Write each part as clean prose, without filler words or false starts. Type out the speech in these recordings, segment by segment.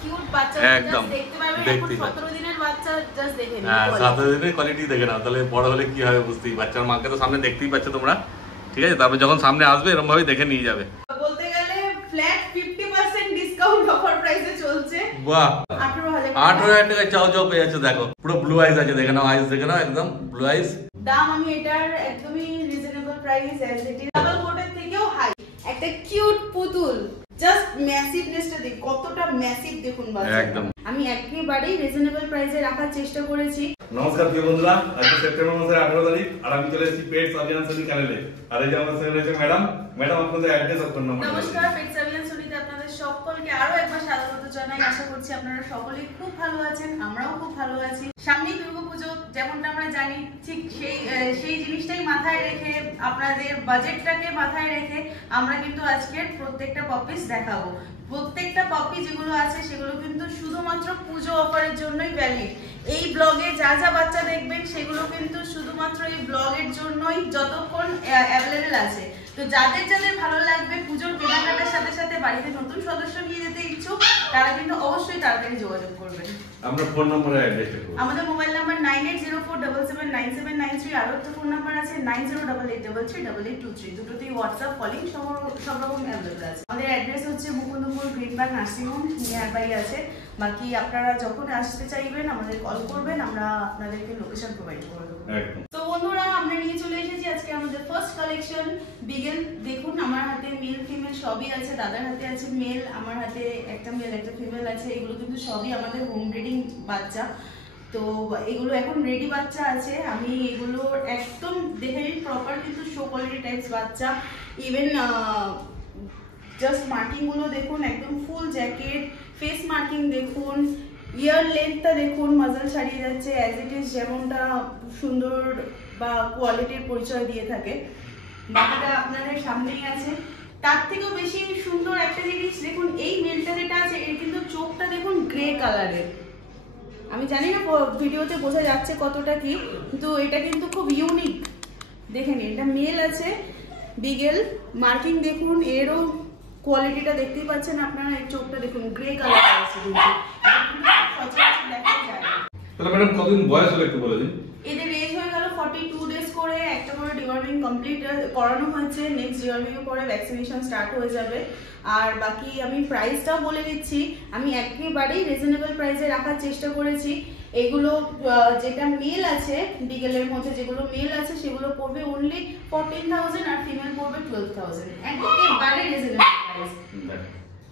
Cute বাচ্চা একদম দেখতে পারবেন। এখন 17 দিনের বাচ্চা জাস্ট দেখে নিন। হ্যাঁ 17 দিনের কোয়ালিটি দেখে নাও, তাহলে বড় হলে কি হবে বুঝতেই বাচ্চার মাকে তো সামনে দেখতেই পাচ্ছ তোমরা, ঠিক আছে? তারপর যখন সামনে আসবে এরকম ভাবে দেখে নিয়ে যাবে। বলতে গেলে ফ্ল্যাট 50% ডিসকাউন্ট অফার প্রাইসে চলছে। বাহ 18,000 টাকা চাও চাও পেয়ে যাচ্ছে। দেখো পুরো ব্লু আইস আছে, দেখে নাও আইস দেখে নাও, একদম ব্লু আইস। দাম আমি এটার একদমই reasonable price as it is, double কোটের থেকেও হাই। একটা কিউট পুতুল, জাস্ট ম্যাসিভনেসটা দেখুন, কতটা ম্যাসিভ দেখুন বাচ্চা। একদম আমি একেবারেই রিজনেবল প্রাইসে রাখার চেষ্টা করেছি। নমস্কার প্রিয় বন্ধুরা, আজকে সেপ্টেম্বর মাসের 18 তারিখ আর আমি চলে এসেছি পেটস অভিয়ান সোনি চ্যানেলে। আর এই যে আমার সঙ্গে রয়েছে ম্যাডাম আপনাদের অ্যাড্রেস আর ফোন নাম্বার। নমস্কার, পেটস অভিয়ান সোনিতে আপনাদের সকলকে আরো একবার স্বাগত জানাই। আশা করছি আপনারা সকলেই খুব ভালো আছেন, আমরাও খুব ভালো আছি। সামনেই দুর্গাপুজো, যেমনটা আমরা জানি, ঠিক সেই জিনিসটাই মাথায় রেখে, আপনাদের বাজেটটাকে মাথায় রেখে আমরা কিন্তু আজকের প্রত্যেকটা পপিস দেখাবো। প্রত্যেকটা পপি যেগুলো আছে সেগুলো কিন্তু শুধুমাত্র পুজো অফারের জন্যই ভ্যালিড। এই ব্লগে যা যা বাচ্চা দেখবেন সেগুলো কিন্তু শুধুমাত্র এই ব্লগের জন্যই যতক্ষণ অ্যাভেলেবেল আছে। তো যাদের যাদের ভালো লাগবে, পুজোর কেনাকাটার সাথে সাথে বাড়িতে নতুন সদস্য নিয়ে যেতে ইচ্ছুক, তারা কিন্তু অবশ্যই তাড়াতাড়ি যোগাযোগ করবেন। আমরা ফোন নাম্বার আর অ্যাড্রেসটা করব। আমাদের মোবাইল নাম্বার 9804779793, আর একটা ফোন নাম্বার আছে 9088338823। দুটোতেই হোয়াটসঅ্যাপ, কলিং সব রকম অ্যাভেলেবল আছে। আমাদের অ্যাড্রেস হচ্ছে Mukundapur Green Park nursing home, nearby আছে। বাকি আপনারা যখন আসতে চাইবেন আমাদের কল করবেন, আমরা আপনাদেরকে লোকেশন প্রোভাইড করে দেবো। তো বন্ধুরা, আমরা নিয়ে চলে এসেছি আজকে আমাদের ফার্স্ট কালেকশন বিগেল। দেখুন আমার হাতে মেল ফিমেল সবই আছে, দাদার হাতে আছে মেল, আমার হাতে একটা মেল একটা ফিমেল আছে। এগুলো কিন্তু সবই আমাদের হোম ব্রিডিং বাচ্চা। তো এগুলো এখন রেডি বাচ্চা আছে। আমি এগুলো একদম দেখে নিন, প্রপার কিন্তু শো কোয়ালিটি টাইপস বাচ্চা। ইভেন জাস্ট মার্কিং গুলো দেখুন, একদম ফুল জ্যাকেট, ফেস মার্কিং দেখুন, ইয়ার লেন্থটা দেখুন, মাজল ছাড়িয়ে যাচ্ছে অ্যাজ ইট ইজ, যেমনটা সুন্দর বা কোয়ালিটির পরিচয় দিয়ে থাকে। বাকিটা আপনাদের সামনেই আছে। তার থেকেও বেশি সুন্দর একটা জিনিস দেখুন, এই মেলটা যেটা আছে এর কিন্তু চোখটা দেখুন গ্রে কালারের। আমি জানি না ভিডিওতে বোঝা যাচ্ছে কতটা কি, কিন্তু এটা কিন্তু খুব ইউনিক। দেখে নিন, এটা মেল আছে বিগেল, মার্কিং দেখুন, এরও কোয়ালিটিটা দেখতেই পাচ্ছেন আপনারা। এই চোখটা দেখুন গ্রে কালার আছে, কিন্তু সচরাচর দেখা যায় না। তাহলে ম্যাডাম কতদিন বয়স হলো একটু বলে দিন। এদের এজ হয়ে গেল 42 ডেজ করে, একটা করে ডিওয়ার্মিং কমপ্লিট করানো হয়েছে। নেক্সট ডিওয়ার্মিং এর পরে ভ্যাকসিনেশন স্টার্ট হয়ে যাবে। আর বাকি আমি প্রাইসটাও বলে দিচ্ছি, আমি একেবারেই রিজনেবল প্রাইসে রাখার চেষ্টা করেছি। এগুলো যেটা মেল আছে বিগেলের মধ্যে, যেগুলো মেল আছে সেগুলো পড়বে অনলি 14,000 আর ফিমেল পড়বে 12,000। একেবারে রিজনেবল প্রাইস।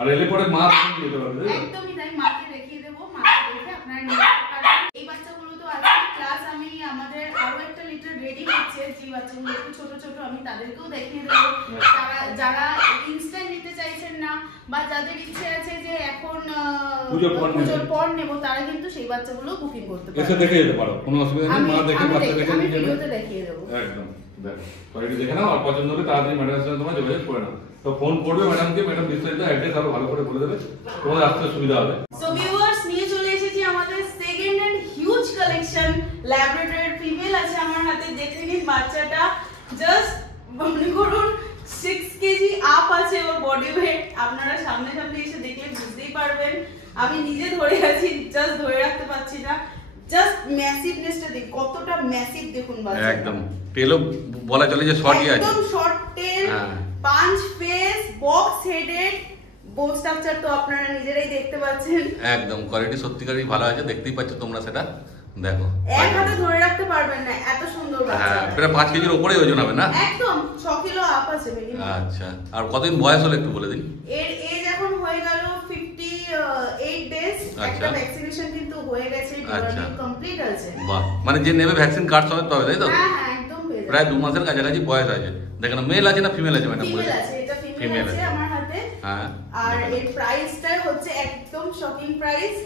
আর এলে পরে মা দিতে পারবে। একদমই তাই, মাকে দেখিয়ে দেবো, মাকে দেখে আপনারা নিতে পারবেন। এই বাচ্চাগুলো তো আছে, প্লাস আমি আমাদের আরো একটা লিটার রেডি হচ্ছে, যে বাচ্চাগুলো একটু ছোট ছোট, আমি তাদেরকেও দেখিয়ে দেবো। যারা ইনস্ট্যান্ট নিতে চাইছেন না, বা যাদের ইচ্ছে আছে যে এখন পুজোর পর নেব, তারা কিন্তু সেই বাচ্চাগুলো বুকিং করতে পারে। এসে দেখে যেতে পারো, কোনো অসুবিধা নেই। মা দেখে বাচ্চা দেখে আমি ভিডিওতে দেখিয়ে দেবো। একদম দেখো, কোয়ালিটি দেখে নাও, আর পছন্দ হলে তাড়াতাড়ি ম্যাডামের সাথে তোমরা যোগাযোগ করে নাও। তো ফোন করবে ম্যাডামকে, ম্যাডাম বিস্তারিত অ্যাড্রেস আরো ভালো করে বলে দেবে, তোমাদের আসতে সুবিধা হবে। সো ভিউয়ার্স, নিয়ে চলে এসেছি আমাদের second and huge collection. Labrador female আছে আমার হাতে, দেখে নিন বাচ্চাটা, জাস্ট মনে করুন 6 কেজি আপ আছে ওর বডি ওয়েট। আপনারা সামনে সামনে এসে দেখলে বুঝতেই পারবেন। আমি নিজে ধরে আছি, জাস্ট ধরে রাখতে পারছি না। জাস্ট ম্যাসিভনেসটা দেখুন, কতটা ম্যাসিভ দেখুন বাচ্চা। একদম টেলও বলা চলে যে শর্টই আছে, একদম শর্ট টেল, পাঁচ ফেস, বক্স হেডেড, বোন স্ট্রাকচার তো আপনারা নিজেরাই দেখতে পাচ্ছেন। একদম কোয়ালিটি সত্যিকারই ভালো আছে, দেখতেই পাচ্ছ তোমরা সেটা। দেখো এক হাতে ধরে রাখতে পারবেন না, এত সুন্দর বাচ্চা। হ্যাঁ, প্রায় 5 কেজির উপরেই ওজন হবে না? একদম 6 কিলো আপ আছে মিনিমাম। আচ্ছা, আর কতদিন বয়স হলো একটু বলে দিন। এর এজ এখন হয়ে গেল 58 ডেজ। একটা ভ্যাকসিনেশন কিন্তু হয়ে গেছে, ডিওয়ার্মিং কমপ্লিট আছে। বাহ, মানে যে নেবে ভ্যাকসিন কার্ড সমেত পাবে, তাই তো? হ্যাঁ হ্যাঁ, একদম হয়ে যাবে। প্রায় 2 মাসের কাছাকাছি বয়স আছে। দেখেন মেল আছে না ফিমেল আছে ম্যাডাম? ফিমেল আছে, এটা ফিমেল আছে আমার হাতে। হ্যাঁ, আর এর প্রাইসটা হচ্ছে একদম শকিং প্রাইস,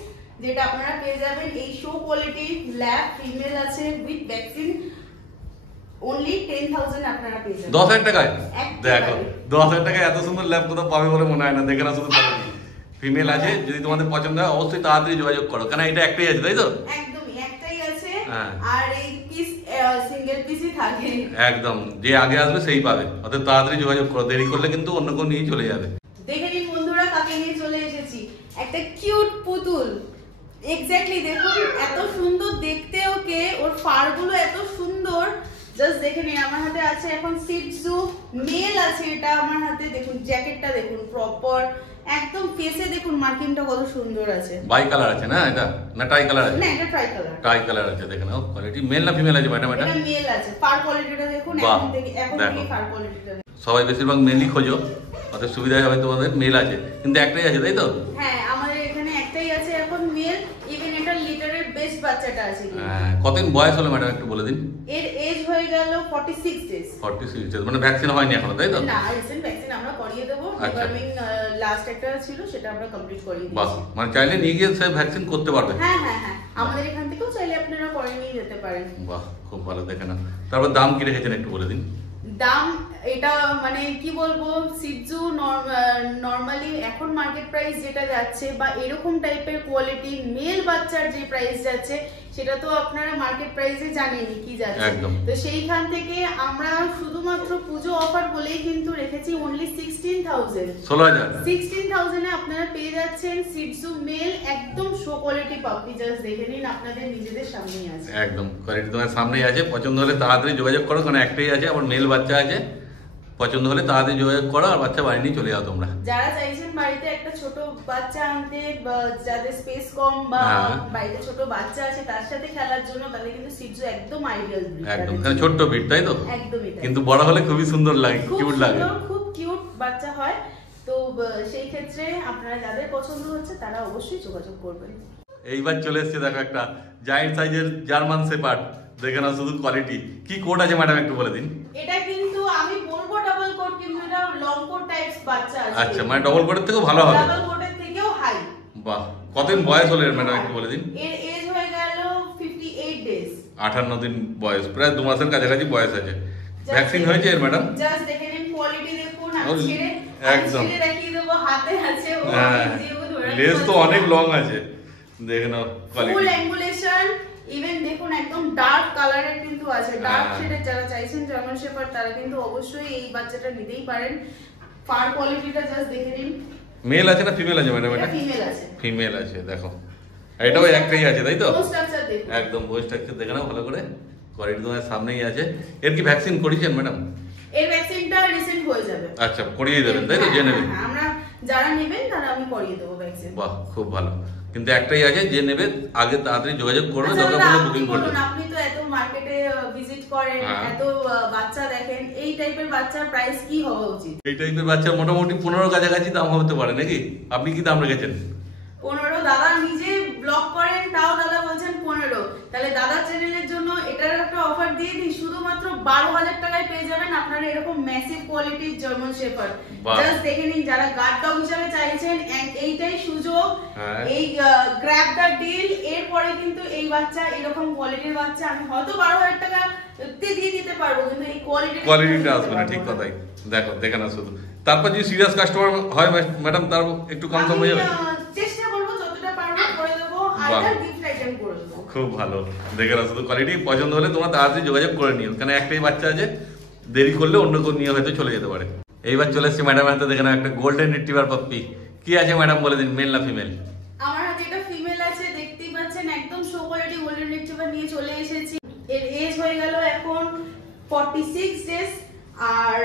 যেটা আপনারা পেয়ে যাবেন এই শো কোয়ালিটি ল্যাব ফিমেল আছে উইথ ভ্যাকসিন only 10,000 আপনারা পেয়ে যাবেন। 10,000 টাকায়? দেখো 10,000 টাকায় এত সুন্দর ল্যাব কোথাও পাবে বলে মনে হয় না। দেখে না, শুধু ফিমেল আছে, যদি তোমাদের পছন্দ হয় অবশ্যই তাড়াতাড়ি যোগাযোগ করো, কারণ এটা একটাই আছে, তাই তো? একদমই একটাই আছে। হ্যাঁ, আর এই পিস সিঙ্গেল পিসই থাকে। একদম, যে আগে আসবে সেই পাবে, অতএব তাড়াতাড়ি যোগাযোগ করো, দেরি করলে কিন্তু অন্য কেউ নিয়ে চলে যাবে। দেখে নিন বন্ধুরা, কাকে নিয়ে চলে এসেছি। একটা কিউট পুতুল, এক্স্যাক্টলি দেখুন এত সুন্দর দেখতে ওকে, ওর ফারগুলো এত সুন্দর, জাস্ট দেখে নিন। আমার হাতে আছে এখন সিটজু মেল আছে, এটা আমার হাতে দেখুন, জ্যাকেটটা দেখুন প্রপার একদম, ফেসে দেখুন মার্কিংটা কত সুন্দর আছে। বাই কালার আছে না এটা, না টাই কালার আছে? না এটা ট্রাই কালার। টাই কালার আছে, দেখেন নাও কোয়ালিটি। মেল না ফিমেল আছে ম্যাডাম এটা? এটা মেল আছে, ফার কোয়ালিটিটা দেখুন, বাহ, এখন দেখো। থেকে ফার কোয়ালিটিটা। সবাই বেশিরভাগ মেলই খোঁজো, ওদের সুবিধা হবে তোমাদের। মেল আছে কিন্তু একটাই আছে তাই তো? হ্যাঁ আমাদের এখানে একটাই আছে এখন মেল, ইভেন এটা লিটারের বেস্ট বাচ্চাটা আছে। কতদিন বয়স হলো ম্যাডাম একটু বলে দিন? এর এজ হয়ে গেল 46 ডেজ। 46 ডেজ, মানে ভ্যাকসিন হয়নি এখনো তাই তো? না রিসেন্ট ভ্যাকসিন আমরা করিয়ে দেব, ডিওয়ার্মিং লাস্ট একটা ছিল সেটা আমরা কমপ্লিট করিয়ে দিয়েছি। বাহ, মানে চাইলে নিয়ে গিয়ে সে ভ্যাকসিন করতে পারবে? হ্যাঁ হ্যাঁ হ্যাঁ, আমাদের এখান থেকেও চাইলে আপনারা করে নিয়ে যেতে পারেন। বাহ, খুব ভালো। দেখে না, তারপর দাম কি রেখেছেন একটু বলে দিন? দাম এটা মানে কি বলবো, সিটজু নরমালি এখন মার্কেট প্রাইস যেটা যাচ্ছে বা এরকম টাইপের কোয়ালিটি মেল বাচ্চার যে প্রাইস যাচ্ছে সেটা তো আপনারা মার্কেট প্রাইসে জানেনই কি যাচ্ছে। একদম। তো সেইখান থেকে আমরা শুধুমাত্র পুজো অফার বলেই কিন্তু রেখেছি অনলি 16,000। 16,000 এ আপনারা পেয়ে যাচ্ছেন সিটজু মেল, একদম শো কোয়ালিটি পাপি, জাস্ট দেখে নিন আপনাদের নিজেদের সামনেই আছে। একদম কোয়ালিটি তোমার সামনেই আছে, পছন্দ হলে তাড়াতাড়ি যোগাযোগ করো, কারণ একটাই আছে, আবার মেল বাচ্চা আছে। পছন্দ হলে তাড়াতাড়ি যোগাযোগ করো আর বাচ্চা বাড়ি নিয়ে চলে যাও তোমরা। যারা চাইছেন বাড়িতে একটা ছোট বাচ্চা আনতে, যাদের স্পেস কম বা বাড়িতে ছোট বাচ্চা আছে তার সাথে খেলার জন্য, তাহলে কিন্তু সিটজু একদম আইডিয়াল ব্রিড। একদম, কারণ ছোট্ট ব্রিড তাই তো? একদমই তাই। কিন্তু বড় হলে খুবই সুন্দর লাগে, কিউট লাগে, খুব কিউট বাচ্চা হয়। তো সেই ক্ষেত্রে আপনারা যাদের পছন্দ হচ্ছে তারা অবশ্যই যোগাযোগ করবেন। এইবার চলে এসেছে দেখো একটা জায়ান্ট সাইজের জার্মান শেপার্ড, দেখে না শুধু কোয়ালিটি। কি কোড আছে ম্যাডাম একটু বলে দিন? এটা কিন্তু আমি বলবো ডাবল কোট, কিন্তু এটা লং কোট টাইপস বাচ্চা আছে। আচ্ছা, মানে ডবল কোটের থেকেও ভালো হবে? ডাবল কোটের থেকেও হাই। বাহ, কতদিন বয়স হলো এর ম্যাডাম একটু বলে দিন? এর এজ হয়ে গেল 58 ডেজ। 58 দিন বয়স, প্রায় 2 মাসের কাছাকাছি বয়স আছে। ভ্যাকসিন হয়েছে এর ম্যাডাম? জাস্ট দেখে নিন কোয়ালিটি দেখুন, একদম ছেড়ে দেখিয়ে দেবো, হাতে আছে ও, লেজ তো অনেক লং আছে, দেখে নাও কোয়ালিটি। ফুল অ্যাঙ্গুলেশন, ইভেন দেখুন একদম ডার্ক কালারের কিন্তু আছে। ডার্ক শেডের যারা চাইছেন জার্মান শেপার্ড তারা কিন্তু অবশ্যই এই বাচ্চাটা নিতেই পারেন। ফার কোয়ালিটিটা জাস্ট দেখে নিন। মেল আছে না ফিমেল আছে ম্যাডাম? এটা ফিমেল আছে। ফিমেল আছে, দেখো এটাও একটাই আছে তাই তো? স্ট্রাকচার দেখুন, একদম বয়স স্ট্রাকচার দেখে নাও ভালো করে, কোয়ালিটি তোমার সামনেই আছে। এর কি ভ্যাকসিন করিয়েছেন ম্যাডাম? এর ভ্যাকসিনটা রিসেন্ট হয়ে যাবে। আচ্ছা, করিয়ে দেবেন তাই তো? যে নেবেন আমরা যারা নেবেন তারা আমি করিয়ে দেবো ভ্যাকসিন। বাহ, খুব ভালো। কিন্তু একটাই আছে, যে নেবে আগে তাড়াতাড়ি যোগাযোগ করবে, আচ্ছা, দরকার পড়লে বুকিং করবে। আপনি তো এত মার্কেটে ভিজিট করেন, এত বাচ্চা দেখেন, এই টাইপের বাচ্চার প্রাইস কি হওয়া উচিত? এই টাইপের বাচ্চা মোটামুটি 15 কাছাকাছি দাম হতে পারে নাকি? আপনি কি দাম রেখেছেন? 15। দাদা নিজে ব্লগ করেন, তাও দাদা বলছেন 15। তাহলে দাদা চ্যানেলের জন্য এটার একটা অফার দিয়ে দিই, শুধুমাত্র 12,000 টাকায় পেয়ে যাবেন আপনারা এরকম ম্যাসিভ কোয়ালিটির জার্মান শেপার্ড। জাস্ট দেখে নিন, যারা গার্ড ডগ হিসেবে চাইছেন এইটাই সুযোগ, এই গ্র্যাব দ্য ডিল। এরপরে কিন্তু এই বাচ্চা, এরকম কোয়ালিটির বাচ্চা আমি হয়তো 12,000 টাকা দিয়ে দিতে পারবো, কিন্তু এই কোয়ালিটিটা আসবে না। ঠিক কথাই, দেখো দেখে না শুধু। তারপর যদি সিরিয়াস কাস্টমার হয় ম্যাডাম, তার একটু কম সম হয়ে যাবে? চেষ্টা করবো যতটা পারবো করে দেবো, আইদার গিফট আইটেম করে দেবো। খুব ভালো, দেখে না শুধু কোয়ালিটি। পছন্দ হলে তোমরা তাড়াতাড়ি যোগাযোগ করে নিও, কারণ একটাই বাচ্চা আছে, দেরি করলে অন্য কোন নিয়ে হয়তো চলে যেতে পারে। এইবার চলে এসেছি ম্যাডাম হাতে, দেখে না একটা গোল্ডেন রিট্রিভার পাপ্পি। কি আছে ম্যাডাম বলে দিন, মেল না ফিমেল? আমার হাতে এটা ফিমেল আছে, দেখতেই পাচ্ছেন একদম শো কোয়ালিটি গোল্ডেন রিট্রিভার নিয়ে চলে এসেছি। এর এজ হয়ে গেল এখন 46 ডেজ, আর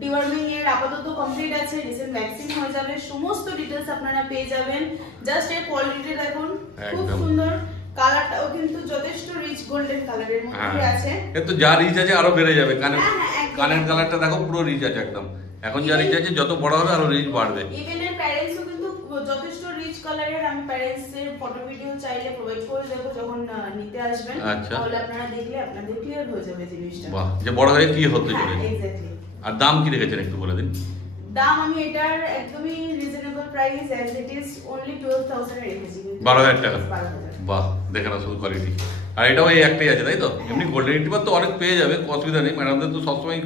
ডিওয়ার্মিং এর আপাতত কমপ্লিট আছে, রিসেন্ট ভ্যাকসিন হয়ে যাবে, সমস্ত ডিটেইলস আপনারা পেয়ে যাবেন। জাস্ট এর কোয়ালিটি দেখুন, খুব সুন্দর। কালারটাও কিন্তু যথেষ্ট রিচ গোল্ডেন কালারের মধ্যে আছে। এর তো যা রিচ আছে আরো বেড়ে যাবে। কানের কালারটা দেখো পুরো রিচ আছে একদম। এখন যা রিচ আছে যত বড় হবে আরো রিচ বাড়বে। ইভেন এর প্যারেন্টসও কিন্তু যথেষ্ট রিচ কালারের, আমি প্যারেন্টস এর ফটো ভিডিও চাইলে প্রোভাইড করে দেব যখন নিতে আসবেন, তাহলে আপনারা দেখলে আপনাদের ক্লিয়ার হয়ে যাবে জিনিসটা। বাহ, যে বড় হয়ে কি হতে চলেছে। এক্স্যাক্টলি। আর দাম কি রেখেছেন একটু বলে দিন? দাম আমি এটার একদমই reasonable price, as it is only 12,000 এ রেখেছি। 12,000 টাকা? 12,000। বাহ, দেখে না শুধু কোয়ালিটি। আর এটাও এই একটাই আছে তাই তো? এমনি গোল্ডেন রিট্রিভার তো অনেক পেয়ে যাবে, অসুবিধা নেই। ম্যাডামদের তো সবসময়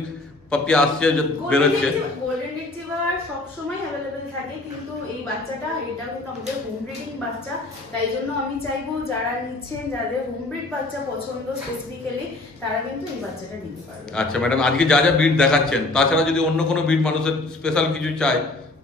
পাপ্পি আসছে, বেরোচ্ছে। গোল্ডেন রিট্রিভার সবসময় অ্যাভেলেবেল থাকে, কিন্তু এই বাচ্চাটা, এটা কিন্তু আমাদের হোম ব্রিডিং বাচ্চা, তাই জন্য আমি চাইবো যারা নিচ্ছেন, যাদের হোম ব্রিড বাচ্চা পছন্দ স্পেসিফিক্যালি, তারা কিন্তু এই বাচ্চাটা নিতে পারবে। আচ্ছা ম্যাডাম, আজকে যা যা ব্রিড দেখাচ্ছেন, তাছাড়া যদি অন্য কোনো ব্রিড মানুষের স্পেশাল কিছু চায়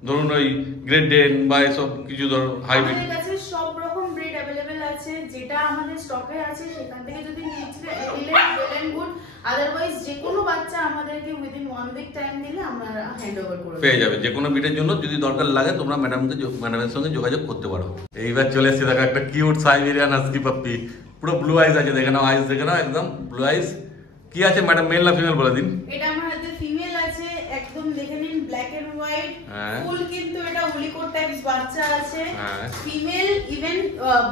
ধরুন ওই গ্রেড 10 বা এসব কিছু ধরো হাইব্রিড? আমাদের কাছে সব রকম ব্রিড अवेलेबल আছে, যেটা আমাদের স্টকে আছে সেখান থেকে যদি নিতে নিলেন ওয়েল এন্ড গুড, আদারওয়াইজ যে কোনো বাচ্চা আমাদেরকে উইদিন 1 উইক টাইম দিলে আমরা হ্যান্ডওভার করে পেয়ে যাবে। যে কোনো বিটের জন্য যদি দরকার লাগে তোমরা ম্যাডামের সঙ্গে যোগাযোগ করতে পারো। এইবার চলে এসেছে দেখো একটা কিউট সাইবেরিয়ান হাস্কি পাপ্পি, পুরো ব্লু আইস আছে, দেখে নাও আইস দেখে নাও, একদম ব্লু আইস। কি আছে ম্যাডাম, মেল না ফিমেল বলে দিন? এটা আমার হাতে ফিমেল আছে, একদম দেখে নিন ব্ল্যাক এন্ড হোয়াইট, ফুল কিন্তু এটা উলিকোট টাইপস বাচ্চা আছে, ফিমেল, ইভেন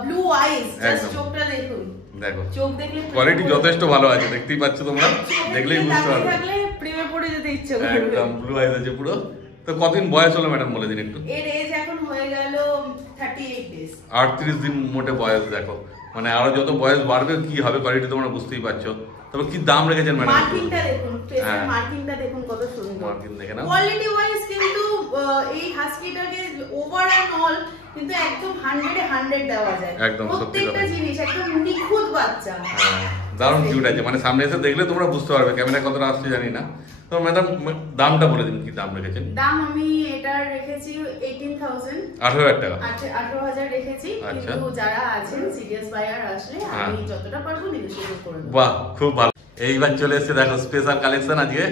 ব্লু আইস, জাস্ট চোখটা দেখুন, দেখো চোখ দেখলে কোয়ালিটি যথেষ্ট ভালো আছে, দেখতেই পাচ্ছ তোমরা, দেখলেই বুঝতে পারবে, দেখলে প্রেমে পড়ে যেতে ইচ্ছে করবে। একদম ব্লু আইস আছে পুরো। তো কতদিন বয়স হলো ম্যাডাম বলে দিন একটু? এর এজ এখন হয়ে গেল 38 ডেজ। 38 দিন মোটে বয়স। দেখো মানে আরো যত বয়স বাড়বে কি হবে কোয়ালিটি তোমরা বুঝতেই পারছো। তবে কি দাম রেখেছেন ম্যাডাম? মার্কিংটা দেখুন, ফেসের মার্কিংটা দেখুন কত সুন্দর। মার্কিং দেখে নাও। কোয়ালিটি ওয়াইজ কিন্তু এই হাস্কিটাকে ওভার এন্ড অল কিন্তু একদম 100 এ 100 দেওয়া যায়। একদম সত্যি প্রত্যেকটা কথা। জিনিস একদম নিখুঁত বাচ্চা। দারুণ কিউট আছে, মানে সামনে এসে দেখলে তোমরা বুঝতে পারবে, ক্যামেরা কতটা আসছে জানি না। তো ম্যাডাম দামটা বলে দিন, কি দাম রেখেছেন? দাম আমি এটা রেখেছি 18,000, 18,000 টাকা। 18,000 রেখেছি, আচ্ছা। কিন্তু যারা আছেন সিরিয়াস বায়ার আসলে আমি যতটা পারবো নেগোশিয়েট করে দেব। বাহ খুব ভালো। এইবার চলে এসেছে দেখো স্পেশাল কালেকশন আজকে,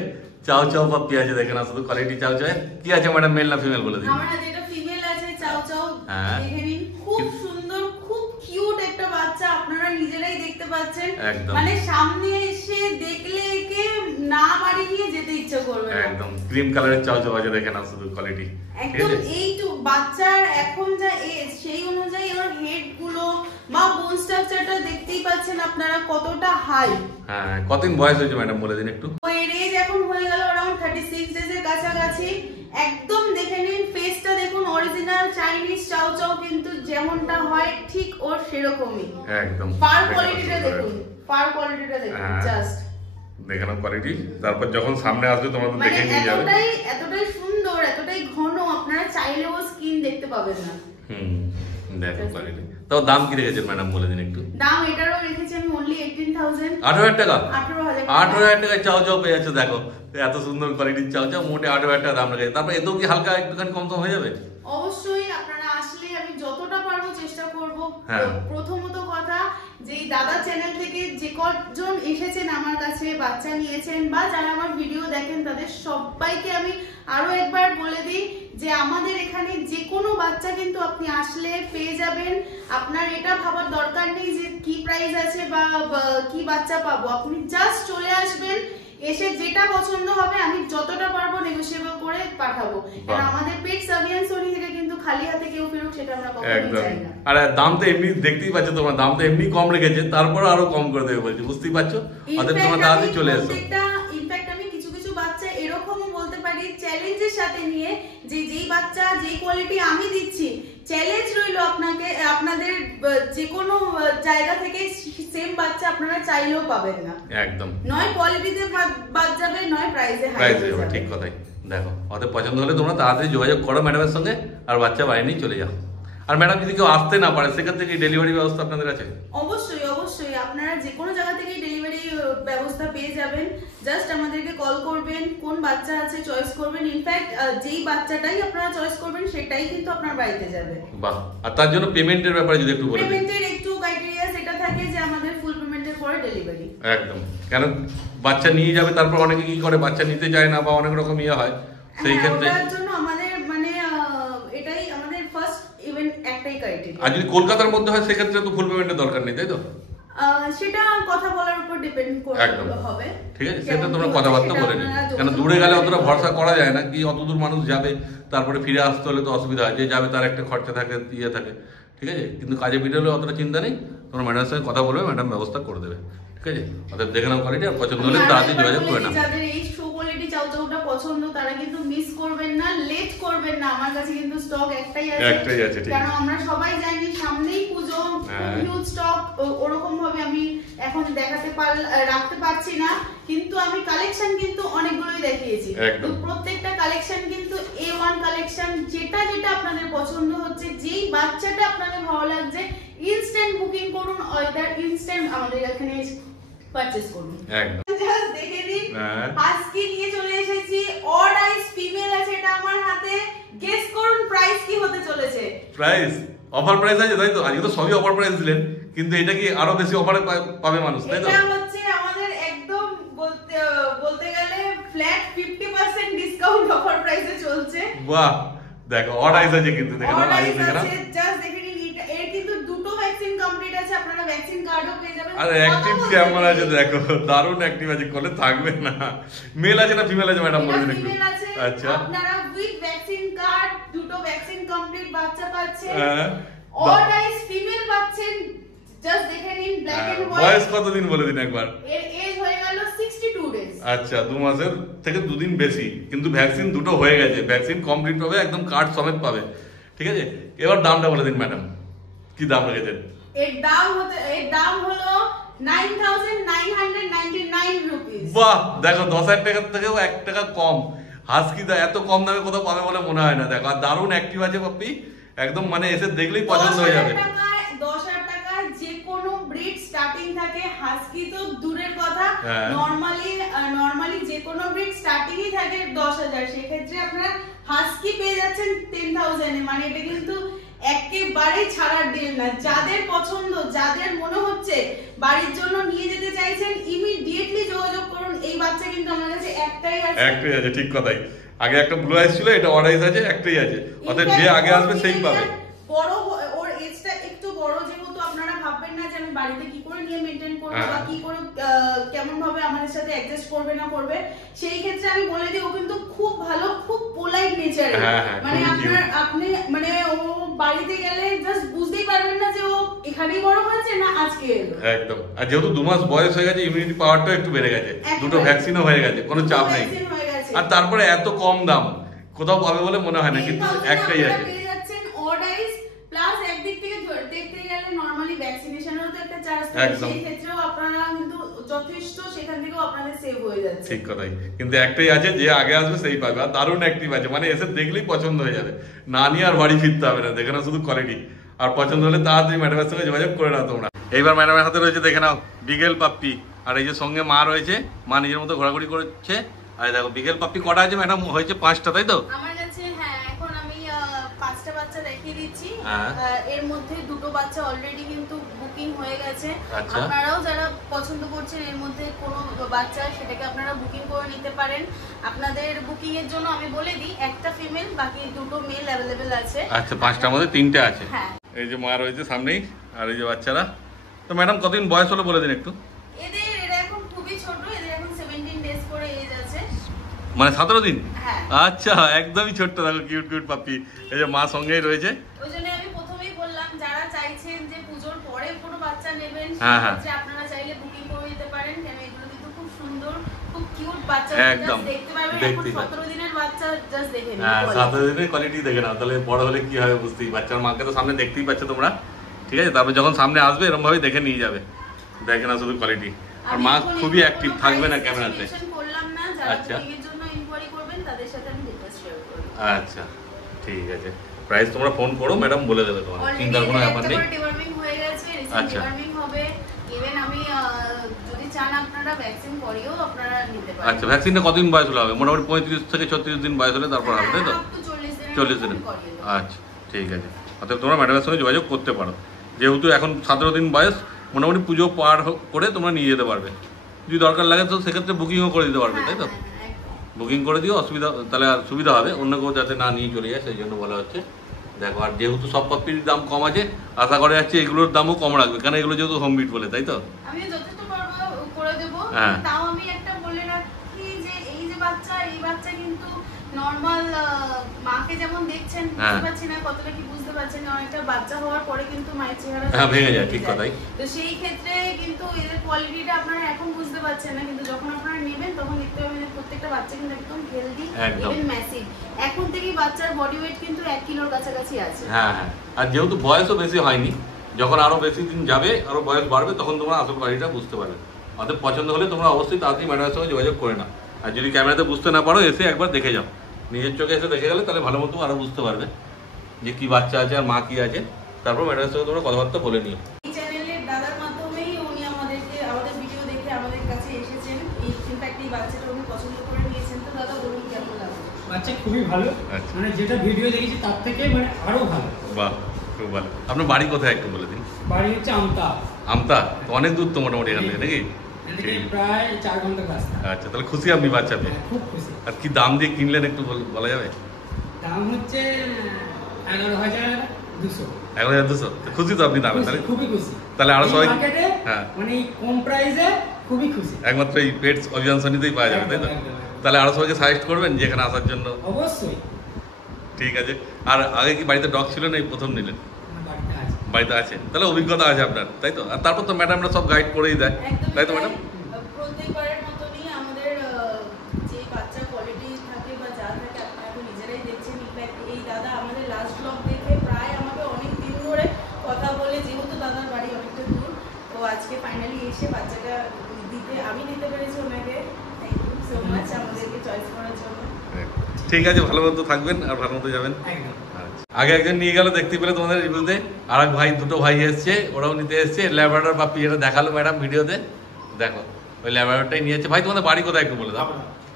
চাও চাও পাপ্পি আছে, দেখে না শুধু কোয়ালিটি চাও চাও। কি আছে ম্যাডাম, মেল না ফিমেল বলে দিন? আমার হাতে এটা ফিমেল আছে, চাও চাও, হ্যাঁ। দেখে নিন, খুব সুন্দর, খুব কিউট একটা বাচ্চা, আপনারা নিজেরাই দেখতে পাচ্ছেন। একদম। মানে সামনে এসে দেখলে একে না বাড়ি নিয়ে যেতে ইচ্ছে করবে না। একদম ক্রিম কালারের চাও চাও আছে, দেখে না শুধু কোয়ালিটি। একদম এইটুক বাচ্চার এখন যা এজ সেই অনুযায়ী ওর হেড গুলো বা বোন স্ট্রাকচারটা দেখতেই পাচ্ছেন আপনারা কতটা হাই। হ্যাঁ, কতদিন বয়স হয়েছে ম্যাডাম বলে দিন একটু? ওই এজ এখন হয়ে গেল अराउंड 36 ডেজ এর কাছাকাছি। একদম দেখে নিন ফেসটা দেখুন, অরিজিনাল চাইনিজ চাও চাও কিন্তু যেমনটা হয় ঠিক ওর সেরকমই। একদম ফার কোয়ালিটিটা দেখুন, ফার কোয়ালিটিটা দেখুন, জাস্ট দেখে নাও কোয়ালিটি। তারপর যখন সামনে আসবে তোমরা তো মানে দেখে নিয়ে যাবে। এতটাই সুন্দর, এতটাই ঘন, আপনারা চাইলেও স্কিন দেখতে পাবেন না। দেখো কোয়ালিটি। তো দাম কি রেখেছেন ম্যাডাম বলে দিন একটু? দাম এটারও রেখেছি আমি অনলি 18,000। 18,000 টাকা? 18,000 18,000 টাকায় চাও চাও পেয়ে যাচ্ছে। দেখো এত সুন্দর কোয়ালিটির চাও চাও, মোটে 18,000 টাকা দাম রেখেছে। তারপর এতেও কি হালকা একটুখানি কম হয়ে যাবে? অবশ্যই আপনারা আসলে আমি যতটা পারবো চেষ্টা করব। হ্যাঁ। প্রথমত কথা যে দাদা চ্যানেল থেকে যে কজন এসেছেন আমার কাছে বাচ্চা নিয়েছেন বা যারা আমার ভিডিও দেখেন তাদের সবাইকে আমি আরো একবার বলে দিই যে আমাদের এখানে যে কোনো বাচ্চা কিন্তু আপনি আসলে পেয়ে যাবেন। আপনার এটা ভাবার দরকার নেই যে কি প্রাইস আছে বা কি বাচ্চা পাবো, আপনি জাস্ট চলে আসবেন, এসে যেটা পছন্দ হবে আমি যতটা পারবো নেগোশিয়েবল করে পাঠাবো। কারণ আমাদের পেট সার্ভিলেন্স থেকে কিন্তু খালি হাতে কেউ ফেরুক সেটা আমরা কখনোই চাই না। আর দাম তো এমনি দেখতেই পাচ্ছ তোমরা, দাম তো এমনি কম রেখেছে, তারপর আরো কম করে দেবে বলছি, বুঝতেই পারছো। অতএব তোমরা তাড়াতাড়ি চলে এসো। ইনফ্যাক্ট আমি কিছু কিছু বাচ্চা এরকমও বলতে পারি চ্যালেঞ্জের সাথে নিয়ে যে যেই বাচ্চা যেই কোয়ালিটি আমি দিচ্ছি, চ্যালেঞ্জ রইলো আপনাকে, আপনাদের যে কোনো জায়গা থেকে সেম বাচ্চা আপনারা চাইলেও পাবেন না। একদম নয় কোয়ালিটিতে বাদ যাবে, নয় প্রাইসে হাই প্রাইস যাবে, ঠিক কথাই। দেখো ওদের পছন্দ হলে তোমরা তাড়াতাড়ি যোগাযোগ করো ম্যাডামের সঙ্গে, আর বাচ্চা বাইরে নিয়ে চলে যাও। আর ম্যাডাম যদি কেউ আসতে না পারে সেক্ষেত্রে কি ডেলিভারি ব্যবস্থা আপনাদের আছে? অবশ্যই অবশ্যই, আপনারা যে কোনো জায়গা থেকে ডেলিভারি ব্যবস্থা পেয়ে যাবেন। জাস্ট আমাদেরকে কল করবেন, কোন বাচ্চা আছে চয়েস করবেন, ইনফ্যাক্ট যেই বাচ্চাটাই আপনারা চয়েস করবেন সেটাই কিন্তু আপনার বাড়িতে যাবে। বাহ। আর তার জন্য পেমেন্টের ব্যাপারে যদি একটু বলে দিন। পেমেন্টের একটু ক্রাইটেরিয়া সেটা থাকে যে আমাদের ফুল পেমেন্টের পরে ডেলিভারি। একদম, কেন বাচ্চা নিয়ে যাবে, তারপর অনেকে কি করে বাচ্চা নিতে চায় না বা অনেক রকম ইয়ে হয়, সেই ক্ষেত্রে ওটার জন্য আমাদের মানে এটাই আমাদের ফার্স্ট ইভেন্ট একটাই ক্রাইটেরিয়া। আর যদি কলকাতার মধ্যে হয় সেক্ষেত্রে তো ফুল পেমেন্টের দরকার নেই, তাই তো? সেটা কথা বলার উপর ডিপেন্ড একদম হবে। ঠিক আছে, সেটা তোমরা কথাবার্তা বলে নিও। কেন দূরে গেলে অতটা ভরসা করা যায় না, কি অত দূর মানুষ যাবে তারপরে ফিরে আসতে হলে তো অসুবিধা হয়, যে যাবে তার একটা খরচা থাকে, ইয়ে থাকে, ঠিক আছে। কিন্তু কাজে ফিরে হলে অতটা চিন্তা নেই, তোমরা ম্যাডামের সঙ্গে কথা বলবে, ম্যাডাম ব্যবস্থা করে দেবে, ঠিক আছে। অর্থাৎ দেখে নাও কোয়ালিটি, আর পছন্দ হলে তাড়াতাড়ি যোগাযোগ করে নাও। যাদের এই শো কোয়ালিটি চাও চাওটা পছন্দ তারা কিন্তু মিস করবেন না, লেট করবেন না। আমার কাছে কিন্তু স্টক একটাই আছে, ঠিক। কারণ আমরা সবাই জানি সামনেই পুজো, হিউজ স্টক ওরকম ভাবে আমি এখন রাখতে পারছি না, কিন্তু আমি কালেকশন কিন্তু অনেকগুলোই দেখিয়েছি। তো প্রত্যেকটা কালেকশন কিন্তু A1 কালেকশন, যেটা যেটা আপনাদের পছন্দ হচ্ছে, যেই বাচ্চাটা আপনাদের ভালো লাগছে ইনস্ট্যান্ট বুকিং করুন, অর্ডার ইনস্ট্যান্ট আমাদের এখানে পারচেজ করুন। একদম জাস্ট দেখে নিন, হাস্কি নিয়ে চলে এসেছি, অড আইস ফিমেল আছে এটা আমার হাতে, গেস প্রাইস অফার প্রাইস আছে তাই তো? আজকে তো সবই অফার প্রাইস দিলেন, কিন্তু এটা কি আরো বেশি অফারে পাবে মানুষ, তাই তো? এটা হচ্ছে আমাদের একদম বলতে গেলে ফ্ল্যাট 50% ডিসকাউন্ট অফার প্রাইসে চলছে। বাহ, দেখো অড আইস আছে কিন্তু, দেখো অড আইস দেখো না। আছে, জাস্ট দেখে নিন। এর কিন্তু দুটো ভ্যাকসিন কমপ্লিট আছে, আপনারা ভ্যাকসিন কার্ডও পেয়ে যাবেন। আর অ্যাক্টিভ ক্যামেরা আছে, দেখো দারুণ অ্যাক্টিভ আছে, কোলে থাকবে না। মেল আছে না ফিমেল আছে ম্যাডাম বলে দিন একটু। আচ্ছা, আপনারা উইথ ভ্যাকসিন কার্ড দুটো ভ্যাকসিন কমপ্লিট বাচ্চা পাচ্ছেন। হ্যাঁ, অড আইস ফিমেল পাচ্ছেন, জাস্ট দেখে নিন। Black and white. বয়স কতদিন বলে দিন একবার। এর এজ হয়ে গেল 62 ডেজ। আচ্ছা, 2 মাসের থেকে 2 দিন বেশি, কিন্তু ভ্যাকসিন দুটো হয়ে গেছে, ভ্যাকসিন কমপ্লিট পাবে, একদম কার্ড সমেত পাবে, ঠিক আছে? এবার দামটা বলে দিন ম্যাডাম, কি দাম রেখেছেন? এর দাম হলো 9999 রুপিস। বাহ, দেখো 10,000 টাকার থেকেও 1 টাকা কম। হাস্কি দা এত কম দামে কোথাও পাবে বলে মনে হয় না। দেখো আর দারুণ অ্যাক্টিভ আছে পাপ্পি, একদম মানে এসে দেখলেই পছন্দ হয়ে যাবে। 10,000 টাকায় যে কোনো ব্রিড স্টার্টিং থাকে, হাস্কি তো দূরের কথা, নরমালি যে কোনো ব্রিড স্টার্টিংই থাকে 10,000। সেক্ষেত্রে আপনারা হাস্কি পেয়ে যাচ্ছেন 10,000 এ। মানে এটা কিন্তু একেবারে ছাড়ার ডিল না। যাদের পছন্দ, যাদের মনে হচ্ছে বাড়ির জন্য নিয়ে যেতে চাইছেন, ইমিডিয়েটলি যোগাযোগ করুন। এই বাচ্চা কিন্তু আমার কাছে একটাই আছে। ঠিক কথাই। আগে একটা ব্লু আইস ছিল, এটা অড আইস আছে, একটাই আছে। অর্থাৎ যে আগে আসবে সেই পাবে। বড় ওর এজটা একটু বড়, যেহেতু আপনারা ভাববেন না যে আমি বাড়িতে কি করে নিয়ে মেইনটেইন করব বা কি করে কেমন ভাবে আমাদের সাথে অ্যাডজাস্ট করবে না করবে, সেই ক্ষেত্রে আমি বলে দিই ও কিন্তু খুব ভালো, খুব পোলাইট নেচারের। মানে আপনি মানে ও বাড়িতে গেলে জাস্ট বুঝতেই পারবেন না যে ও এখানেই বড় হয়েছে না আজকে এলো। একদম। আর যেহেতু 2 মাস বয়স হয়ে গেছে, ইমিউনিটি পাওয়ারটা একটু বেড়ে গেছে, দুটো ভ্যাকসিনও হয়ে গেছে, কোনো চাপ নেই। আর তারপরে এত কম দাম কোথাও পাবে বলে মনে হয় না, কিন্তু একটাই আছে। অড আইস প্লাস একদিক থেকে দেখতে গেলে নরমালি ভ্যাকসিনেশনেরও তো একটা চার্জ থাকে, সেই ক্ষেত্রেও আপনারা কিন্তু যথেষ্ট সেখান থেকেও আপনাদের সেভ হয়ে যাচ্ছে। ঠিক কথাই, কিন্তু একটাই আছে, যে আগে আসবে সেই পাবে। আর দারুণ অ্যাক্টিভ আছে, মানে এসে দেখলেই পছন্দ হয়ে যাবে, না নিয়ে আর বাড়ি ফিরতে হবে না। দেখে নাও শুধু কোয়ালিটি, আর পছন্দ হলে তাড়াতাড়ি ম্যাডামের সঙ্গে যোগাযোগ করে নাও তোমরা। এইবার ম্যাডামের হাতে রয়েছে, দেখে নাও, বিগেল পাপ্পি। আর এই যে সঙ্গে মা রয়েছে, মা নিজের মতো ঘোরাঘুরি করছে। আর দেখো বিগেল পাপ্পি কটা আছে ম্যাডাম? হয়েছে 5টা, তাই তো? আমার কাছে হ্যাঁ, এখন আমি 5টা বাচ্চা দেখিয়ে দিচ্ছি। এর মধ্যে 2টো বাচ্চা অলরেডি কিন্তু বুকিং হয়ে গেছে। আপনারাও যারা পছন্দ করছেন এর মধ্যে কোনো বাচ্চা, সেটাকে আপনারা বুকিং করে নিতে পারেন। আপনাদের বুকিং এর জন্য আমি বলে দিই, একটা ফিমেল, বাকি 2টো মেল অ্যাভেলেবেল আছে। আচ্ছা, 5টার মধ্যে 3টে আছে। হ্যাঁ, এই যে মা রয়েছে সামনেই, আর এই যে বাচ্চারা। তো ম্যাডাম কতদিন বয়স হলো বলে দিন একটু। এরা এখন খুবই ছোট, এদের এখন 17 ডেজ করে এজ আছে। মানে 17 দিন? হ্যাঁ। আচ্ছা, একদমই ছোট্ট, দেখো কিউট কিউট পাপ্পি। এই যে মা সঙ্গেই রয়েছে। ওইজন্য আমি প্রথমেই বললাম, যারা চাইছেন যে পূজোর পরে কোনো বাচ্চা নেবেন, সেক্ষেত্রে আপনারা চাইলে বুকিং করে দিতে পারেন। কেন এগুলো কিন্তু খুব সুন্দর, খুব কিউট বাচ্চা, জাস্ট দেখতে পারবেন। এখন 17 দিনের বাচ্চা, জাস্ট দেখে নিন। হ্যাঁ, 17 দিনের কোয়ালিটি দেখে নাও, তাহলে বড় হলে কি হবে বুঝতেই। বাচ্চার মাকে তো সামনে দেখতেই পাচ্ছ তোমরা, ঠিক আছে? তারপর যখন সামনে আসবে এরকম ভাবে দেখে নিয়ে যাবে, দেখে না শুধু কোয়ালিটি। আর মা খুবই অ্যাক্টিভ, থাকবে না ক্যামেরাতে। আচ্ছা, এর জন্য ইনকোয়ারি করবেন, তাদের সাথে আমি ডিটেইলস শেয়ার করব। আচ্ছা, ঠিক আছে। প্রাইস তোমরা ফোন করো, ম্যাডাম বলে দেবে তোমার, চিন্তার কোনো ব্যাপার নেই। ডিওয়ার্মিং হয়ে গেছে, রিসেন্ট ডিওয়ার্মিং হবে। ইভেন আমি যদি চান আপনারা ভ্যাকসিন করিও আপনারা নিতে পারেন। আচ্ছা, ভ্যাকসিনটা কতদিন বয়স হলে হবে? মোটামুটি 35 থেকে 36 দিন বয়স হলে তারপর হবে, তাই তো? 40 দিন। আচ্ছা, ঠিক আছে। অর্থাৎ তোমরা ম্যাডামের সঙ্গে যোগাযোগ করতে পারো, যেহেতু এখন 17 দিন বয়স, মোটামুটি পুজো পার করে তোমরা নিয়ে যেতে পারবে। যদি দরকার লাগে তো সেক্ষেত্রে বুকিংও করে দিতে পারবে, তাই তো? বুকিং করে দিও, অসুবিধা তাহলে আর সুবিধা হবে, অন্য কেউ যাতে না নিয়ে চলে যায় সেই জন্য বলা হচ্ছে। দেখো, আর যেহেতু সব পাপ্পির দাম কম আছে, আশা করে যাচ্ছে এগুলোর দামও কম রাখবে, কারণ এগুলো যেহেতু হোম বিট বলে, তাই তো? আমি যথেষ্ট করে দেব। তাও আমি একটা বলে রাখি যে এই যে বাচ্চা, এই বাচ্চা কিন্তু নরমাল মাকে যেমন দেখছেন, বুঝতে পারছি না কতটা কি বুঝতে পারছেন, অনেকটা বাচ্চা হওয়ার পরে কিন্তু মায়ের চেহারা ভেঙে যায়। ঠিক কথাই। তো সেই ক্ষেত্রে কিন্তু এদের কোয়ালিটিটা আপনারা এখন বুঝতে পারছেন না, কিন্তু যখন আপনারা নেবেন তখন দেখতে পাবেন প্রত্যেকটা বাচ্চা কিন্তু একদম হেলদি, ইভেন ম্যাসিভ। এখন থেকেই বাচ্চার বডি ওয়েট কিন্তু 1 কিলোর কাছাকাছি আছে। হ্যাঁ হ্যাঁ, আর যেহেতু বয়সও বেশি হয়নি, যখন আরো বেশি দিন যাবে, আরো বয়স বাড়বে, তখন তোমরা আসল কোয়ালিটিটা বুঝতে পারবে। অতএব পছন্দ হলে তোমরা অবশ্যই তাড়াতাড়ি ম্যাডামের সঙ্গে যোগাযোগ করে নাও। আর যদি ক্যামেরাতে বুঝতে না পারো, এসে একবার দেখে যাও, নিজের চোখে এসে দেখে গেলে তাহলে ভালো মতো আরো বুঝতে পারবে যে কি বাচ্চা আছে আর মা কি আছে। তারপর ম্যাডামের সঙ্গে তোমরা কথাবার্তা বলে নিও। এই চ্যানেলের দাদার মাধ্যমেই উনি আমাদের ভিডিও দেখে আমাদের কাছে এসেছেন। ইনফ্যাক্ট এই বাচ্চাটা উনি পছন্দ করে নিয়েছেন। তো দাদা বলুন কেমন লাগছে? বাচ্চা খুবই ভালো, মানে যেটা ভিডিও দেখেছি তার থেকে মানে আরো ভালো। বাহ। খুব ভালো। আপনার বাড়ি কোথায় একটু বলে দিন। বাড়ি হচ্ছে আমতা। আমতা তো অনেক দূর তো মোটামুটি এখান থেকে নাকি? প্রায় 4 ঘন্টার রাস্তা। আচ্ছা, তাহলে খুশি আপনি বাচ্চা পেয়ে? খুব খুশি। আর কি দাম দিয়ে কিনলেন একটু বলা যাবে? দাম হচ্ছে 11,200। 11,200। খুশি তো আপনি দামে? তাহলে খুবই খুশি। তাহলে আরো সবাই হ্যাঁ মানে কম প্রাইসে খুবই খুশি। একমাত্র এই পেটস অভিযান সনিতেই পাওয়া যাবে, তাই তো? তাহলে আরো সবাইকে সাজেস্ট করবেন যে এখানে আসার জন্য? অবশ্যই। ঠিক আছে। আর আগে কি বাড়িতে ডগ ছিল না এই প্রথম নিলেন? বাড়িতে আছে, তাহলে অভিজ্ঞতা আছে আপনার, তাই তো? আর তারপর তো ম্যাডামরা সব গাইড করেই দেয়, তাই তো ম্যাডাম? প্রত্যেকবারের মতনই আমাদের যে বাচ্চা কোয়ালিটি থাকে বা যা থাকে আপনারা তো নিজেরাই দেখছেন। ইনফ্যাক্ট এই দাদা আমাদের লাস্ট ব্লগ দেখে প্রায় আমাকে অনেক দিন ধরে কথা বলে, যেহেতু দাদার বাড়ি অনেকটা দূর, তো আজকে ফাইনালি এসে বাচ্চাটা আমি দিতে পেরেছি ওনাকে। থ্যাংক ইউ সো মাচ আমাদেরকে চয়েস করার জন্য। ঠিক আছে, ভালো মতো থাকবেন আর ভালো মতো যাবেন। আগে একজন নিয়ে গেল দেখতে পেলে তোমাদের রিভিউতে, আর এক ভাই, দুটো ভাই এসছে, ওরাও নিতে এসছে ল্যাব্রাডর পাপি, যেটা দেখালো ম্যাডাম ভিডিওতে। দেখো ওই ল্যাব্রাডরটাই নিয়েছে। ভাই তোমাদের বাড়ি কোথায় একটু বলে দাও।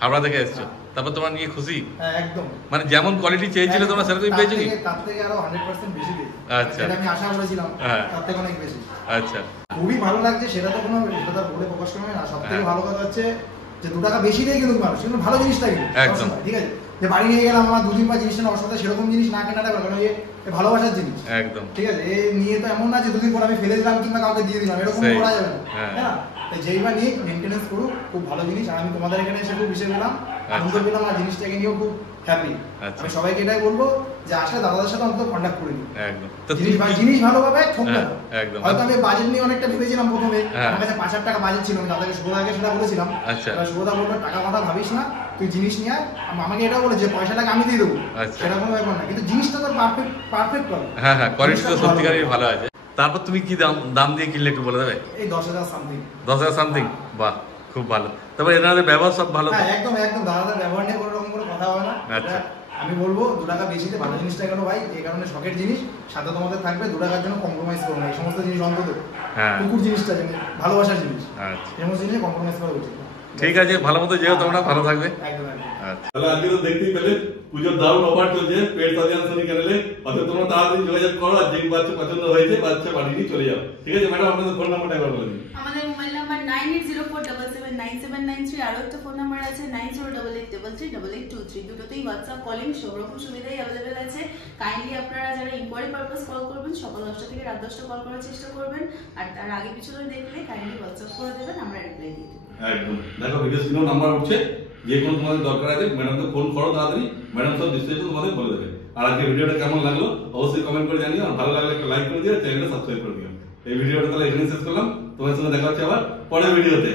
হাওড়া থেকে এসছো, তারপর তোমরা নিয়ে খুশি? একদম, মানে যেমন কোয়ালিটি চেয়েছিলে তোমরা সেরকমই পেয়েছো কি? তার থেকে আরো 100% বেশি পেয়েছি। আচ্ছা, যেটা আমি আশা করেছিলাম তার থেকে অনেক বেশি। আচ্ছা, খুবই ভালো লাগছে, সেটা তো কোনো সেটা বলে প্রকাশ করা হয় না। সবথেকে ভালো কথা হচ্ছে যে 2 টাকা বেশি দিয়ে কিন্তু মানুষ কিন্তু ভালো জিনিসটা কিনে একদম, ঠিক আছে। যে বাড়ি নিয়ে গেলাম আমার 2 দিন পর জিনিসটা নষ্ট হতে, সেরকম জিনিস না কেনাটা কারণ এই ভালোবাসার জিনিস একদম ঠিক আছে। এ নিয়ে তো এমন না যে 2 দিন পর আমি ফেলে দিলাম কিংবা কাউকে দিয়ে দিলাম, এরকম করা যাবে না। হ্যাঁ, যেইবার নিয়ে মেনটেনেন্স করুক, খুব ভালো জিনিস। আর আমি তোমাদের এখানে এসে খুব বিশেষ পেলাম, আনন্দ পেলাম, আর জিনিসটাকে নিয়েও খুব হ্যাপি। আমি সবাইকে এটাই বলবো যে আসলে দাদাদের সাথে অন্তত কন্ট্যাক্ট করে নিই। একদম, জিনিস ভালোভাবে ঠকবে না। একদম। হয়তো আমি বাজেট নিয়ে অনেকটা ভেবেছিলাম প্রথমে, আমার কাছে 5,000 টাকা বাজেট ছিল, আমি দাদাকে সুবোধাকে সেটা বলেছিলাম। আচ্ছা, সুবোধা বললো টাকা কথা ভাবিস না, তুই জিনিস নিয়ে আমাকে এটা বলে যে পয়সাটাকে আমি দিয়ে দেবো, সেটা কোনো ব্যাপার না, কিন্তু জিনিসটা তোর পারফেক্ট পাবে। হ্যাঁ হ্যাঁ, কোয়ালিটি তো সত্যিকারই ভালো আছে। তারপর তুমি কি দাম দিয়ে কিনলে একটু বলে দেবে? এই 10,000 সামথিং। 10,000 সামথিং, বাহ খুব ভালো। তারপর এনাদের ব্যবহার সব ভালো? হ্যাঁ একদম একদম, দাদাদের ব্যবহার নিয়ে কোনো রকম কোনো কথা হবে না। আচ্ছা, আমি বলবো 2 টাকা বেশিতে ভালো জিনিসটা কেন ভাই, এই কারণে শখের জিনিস সাথে তোমাদের থাকবে, 2 টাকার জন্য কম্প্রোমাইজ করো না। এই সমস্ত জিনিস অন্তত কুকুর জিনিসটা জিনিস ভালোবাসার জিনিস, এই সমস্ত জিনিসে কম্প্রোমাইজ করা উচিত। ঠিক আছে, ভালো মতো যেও তোমরা, ভালো থাকবে। একদম। তাহলে আজকে তো দেখতেই পেলে পুজোর দারুণ অফার চলছে পেটস অভিযান সনি চ্যানেলে। অর্থাৎ তোমরা তাড়াতাড়ি যোগাযোগ করো, আর যে বাচ্চা পছন্দ হয়েছে বাচ্চা বাড়ি নিয়ে চলে যাও। ঠিক আছে ম্যাডাম, আপনাদের ফোন নাম্বারটা একবার বলে দিন। আমাদের মোবাইল নাম্বার 9804779793, আরো একটা ফোন নাম্বার আছে 9088338823। দুটোতেই হোয়াটসঅ্যাপ কলিং সব রকম সুবিধাই অ্যাভেলেবেল আছে। কাইন্ডলি আপনারা যারা ইনকোয়ারি পারপাস কল করবেন সকাল 10টা থেকে রাত 10টা কল করার চেষ্টা করবেন, আর তার আগে পিছনে দেখলে কাইন্ডলি হোয়াটসঅ্যাপ করে দেবেন, আমরা রিপ্লাই দিয়ে দেবো। একদম, দেখো ভিডিও স্ক্রিনেও নাম্বার উঠছে, যে কোনো তোমাদের দরকার আছে ম্যাডামকে ফোন করো তাড়াতাড়ি, ম্যাডাম সব বিস্তারিত তোমাদের বলে দেবে। আর আজকে ভিডিওটা কেমন লাগলো অবশ্যই কমেন্ট করে জানিও, আর ভালো লাগলে একটা লাইক করে দিও, চ্যানেলটা সাবস্ক্রাইব করে দিও। এই ভিডিওটা তাহলে এখানে শেষ করলাম, তোমাদের সঙ্গে দেখা হচ্ছে আবার পরের ভিডিওতে।